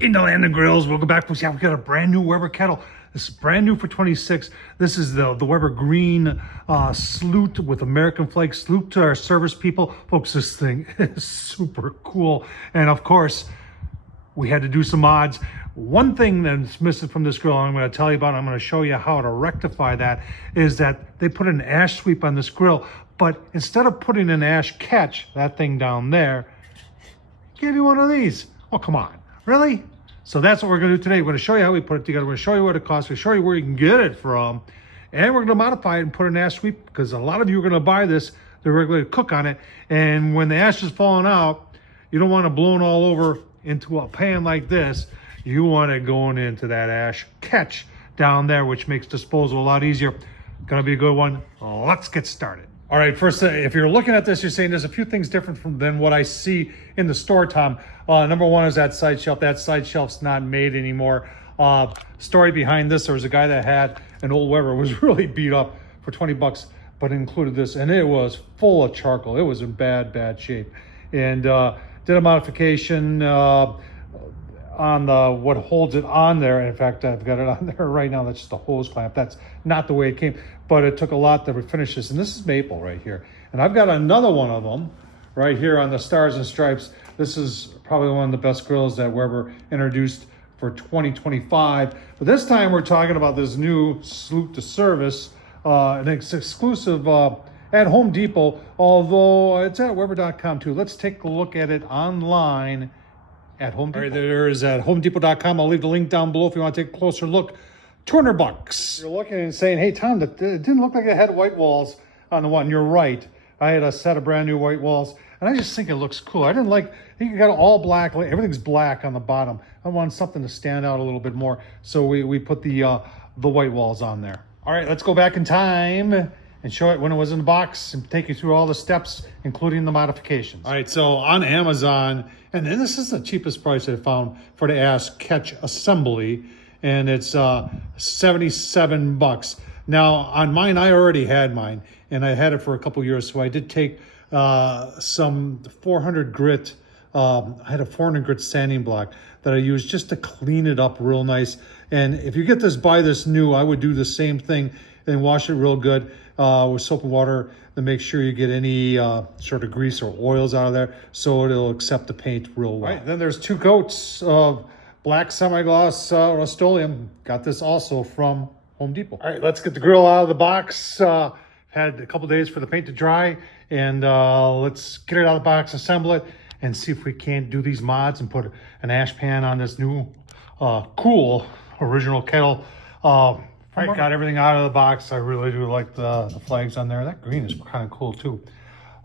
In the land of grills, welcome back. We got a brand new Weber kettle. This is brand new for 26. This is the Weber green salute with American flag. Salute to our service people. Folks, this thing is super cool. And of course, we had to do some mods. One thing that's missing from this grill, I'm going to tell you about, I'm going to show you how to rectify that, is that they put an ash sweep on this grill, but instead of putting an ash catch, that thing down there, give you one of these. Oh, come on. Really? So that's what we're going to do today. We're going to show you how we put it together. We're going to show you what it costs. We're going to show you where you can get it from. And we're going to modify it and put an ash sweep, because a lot of you are going to buy this, they're regularly to cook on it. And when the ash is falling out, you don't want it blown all over into a pan like this. You want it going into that ash catch down there, which makes disposal a lot easier. Going to be a good one. Let's get started. All right, first, if you're looking at this, you're saying there's a few things different than what I see in the store, Tom. Number one is that side shelf. That side shelf's not made anymore. Story behind this, there was a guy that had an old Weber, was really beat up for 20 bucks, but included this, and it was full of charcoal. It was in bad shape. And did a modification on the what holds it on there. In fact, I've got it on there right now. That's just a hose clamp. That's not the way it came, but it took a lot to refinish this. And this is maple right here. And I've got another one of them right here on the Stars and Stripes. This is probably one of the best grills that Weber introduced for 2025. But this time we're talking about this new Salute to Service, and it's exclusive at Home Depot, although it's at Weber.com too. Let's take a look at it online at Home Depot. All right, there is at HomeDepot.com. I'll leave the link down below if you want to take a closer look. 200 bucks. You're looking and saying, hey, Tom, it didn't look like it had white walls on the one. You're right. I had a set of brand new white walls, and I just think it looks cool. I didn't like, you got all black, everything's black on the bottom. I wanted something to stand out a little bit more, so we put the white walls on there. All right, let's go back in time and show it when it was in the box and take you through all the steps, including the modifications. All right, so on Amazon, and then this is the cheapest price I found for the ash catch assembly, and it's 77 bucks. Now on mine, I already had mine, and I had it for a couple years, so I did take some 400 grit, I had a 400 grit sanding block that I used just to clean it up real nice. And if you get this, buy this new, I would do the same thing and wash it real good with soap and water to make sure you get any sort of grease or oils out of there, so it'll accept the paint real well. Right, then there's 2 coats of black semi-gloss Rust-Oleum. Got this also from Home Depot. All right, let's get the grill out of the box. Had a couple days for the paint to dry, and let's get it out of the box, assemble it, and see if we can't do these mods and put an ash pan on this new cool original kettle. I got everything out of the box. I really do like the flags on there. That green is kind of cool too.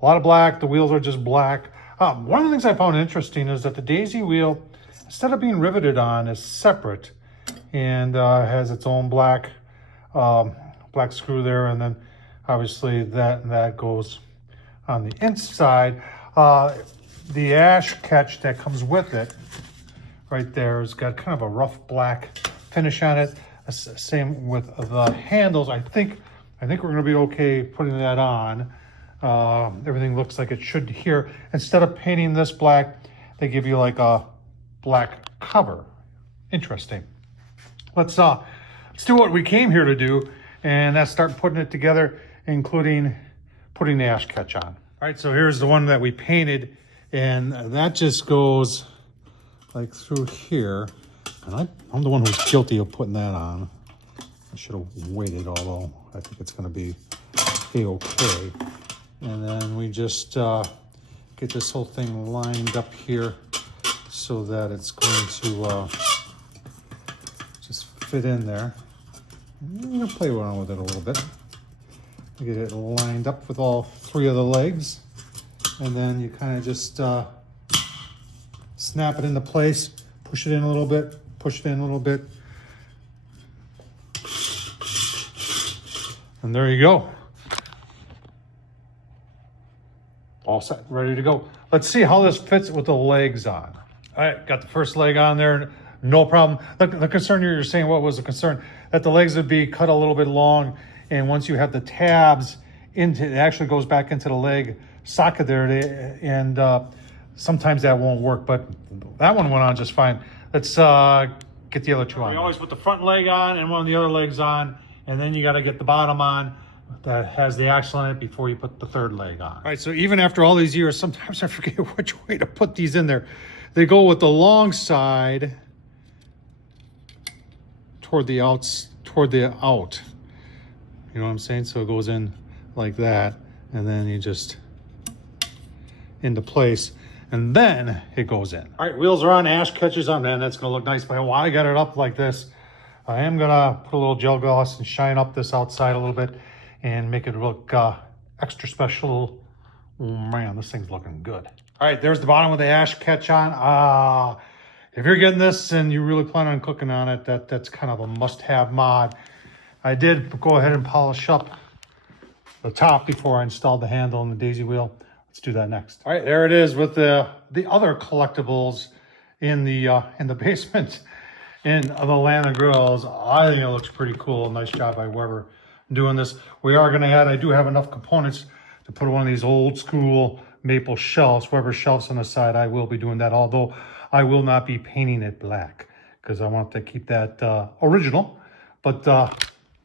A lot of black. The wheels are just black. One of the things I found interesting is that the daisy wheel, instead of being riveted on, is separate and has its own black screw there, and then obviously that goes on the inside. The ash catch that comes with it right there has got kind of a rough black finish on it. Same with the handles. I think we're going to be okay putting that on. Everything looks like it should here. Instead of painting this black, they give you like a black cover. Interesting. Let's do what we came here to do, and that's start putting it together, including putting the ash catch on. All right, so here's the one that we painted, and that just goes like through here. And I'm the one who's guilty of putting that on. I should have waited, although I think it's going to be A-okay. And then we just get this whole thing lined up here so that it's going to just fit in there. And I'm going to play around with it a little bit. Get it lined up with all 3 of the legs. And then you kind of just snap it into place, push it in a little bit, push it in a little bit. And there you go. All set, ready to go. Let's see how this fits with the legs on. All right, got the first leg on there, no problem. The concern you're saying, what was the concern? That the legs would be cut a little bit long, and once you have the tabs into, it actually goes back into the leg socket there, and sometimes that won't work, but that one went on just fine. let's get the other two on. We always put the front leg on and one of the other legs on, and then you got to get the bottom on that has the axle in it before you put the third leg on. All right, so even after all these years, sometimes I forget which way to put these in there. They go with the long side toward the out. You know what I'm saying? So it goes in like that, and then you just into place, and then it goes in. All right, wheels are on, ash catches on, man. That's gonna look nice, but while I got it up like this, I am gonna put a little gel gloss and shine up this outside a little bit and make it look extra special. Oh, man, this thing's looking good. All right, there's the bottom with the ash catch on. If you're getting this and you really plan on cooking on it, that's kind of a must-have mod. I did go ahead and polish up the top before I installed the handle and the daisy wheel. Let's do that next. All right, there it is with the other collectibles in the basement in the Land of Grills. I think it looks pretty cool. Nice job by Weber doing this. We are going to add, I do have enough components to put one of these old school maple shelves, Weber shelves on the side. I will be doing that, although I will not be painting it black because I want to keep that original. But what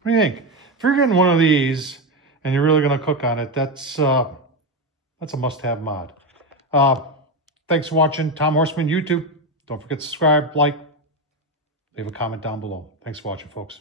do you think? If you're getting one of these and you're really going to cook on it, that's a must-have mod. Thanks for watching. Tom Horsman, YouTube. Don't forget to subscribe, like, leave a comment down below. Thanks for watching, folks.